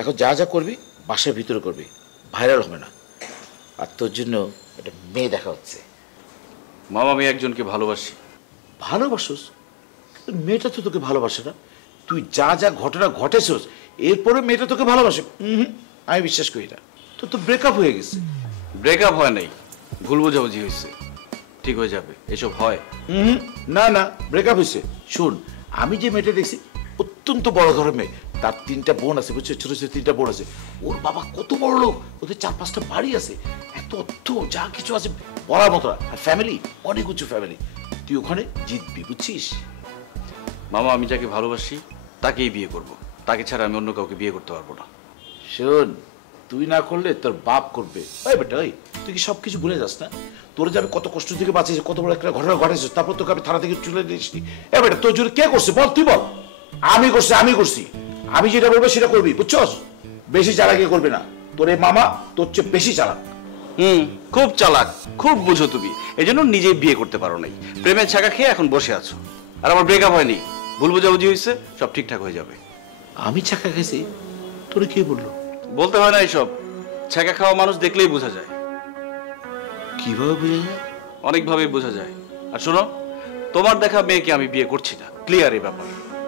এখন যা যা করবি বাসার ভিতরে করবি, ভাইরাল হবে না। আর তোর জন্য একটা মেয়ে দেখা হচ্ছে। মামা, আমি একজনকে ভালোবাসি। ভালোবাসোস? মেয়েটা তো তোকে ভালোবাসে না। তুই যা যা ঘটনা ঘটেছস এরপরে মেয়েটা তোকে ভালোবাসে? আমি বিশ্বাস করি না। তোর তো ব্রেকআপ হয়ে গেছে। ব্রেকআপ হয় নাই, ভুল বোঝাবুঝি হয়েছে। ঠিক হয়ে যাবে, এসব হয়। না না, ব্রেকআপ হয়েছে। শোন, আমি যে মেয়েটা দেখছি অত্যন্ত বড় ঘরের মেয়ে। তার 3টা বোন আছে, বুঝছো? ছোট ছোট 3টা বোন আছে। ওর বাবা কত বড় লোক, ওদের 4-5টা বাড়ি আছে, এত অর্থ যা কিছু আছে বলার মতো না। আর ফ্যামিলি, অনেক উঁচু ফ্যামিলি। তুই ওখানে জিতবি, বুঝছিস? মামা, আমি যাকে ভালোবাসি তাকেই বিয়ে করব। তাকে ছাড়া আমি অন্য কাউকে বিয়ে করতে পারবো না। শোন, তুই না করলে তোর বাপ করবে। ওই বেটা, ওই তুই কি সব কিছু ভুলে যাস না? তোর যে আমি কত কষ্ট থেকে বাঁচিয়েছি, কত বড় একটা ঘটনা ঘটেছিস, তারপর তোকে আমি থানা থেকে তুলে দিয়েছি। এ বেটা, তোর জন্য কে করছে বল? তুই বল। আমি করছি, আমি করছি। আমি যেটা বলবো সেটা করবি, বুঝছস? বেশি চালাকি করবি না। তোর এই মামা তোর চেয়ে বেশি চালাক। খুব চালাক, খুব বুঝো তুমি। এই জন্য নিজেই বিয়ে করতে পারো নাই, প্রেমের ছাকা খেয়ে এখন বসে আছো। আর আমার ব্রেকআপ হয়নি, ভুল বোঝাবুঝি হয়েছে, সব ঠিকঠাক হয়ে যাবে। আমি ছাকা খেয়েছি? তোরে কে বললো? বলতে হয় না এসব, ছাকা খাওয়া মানুষ দেখলেই বোঝা যায়। কিভাবে বোঝা যায়? অনেকভাবেই বোঝা যায়। আর শোনো, তোমার দেখা মেয়েকে আমি বিয়ে করছি না, ক্লিয়ার এই ব্যাপার।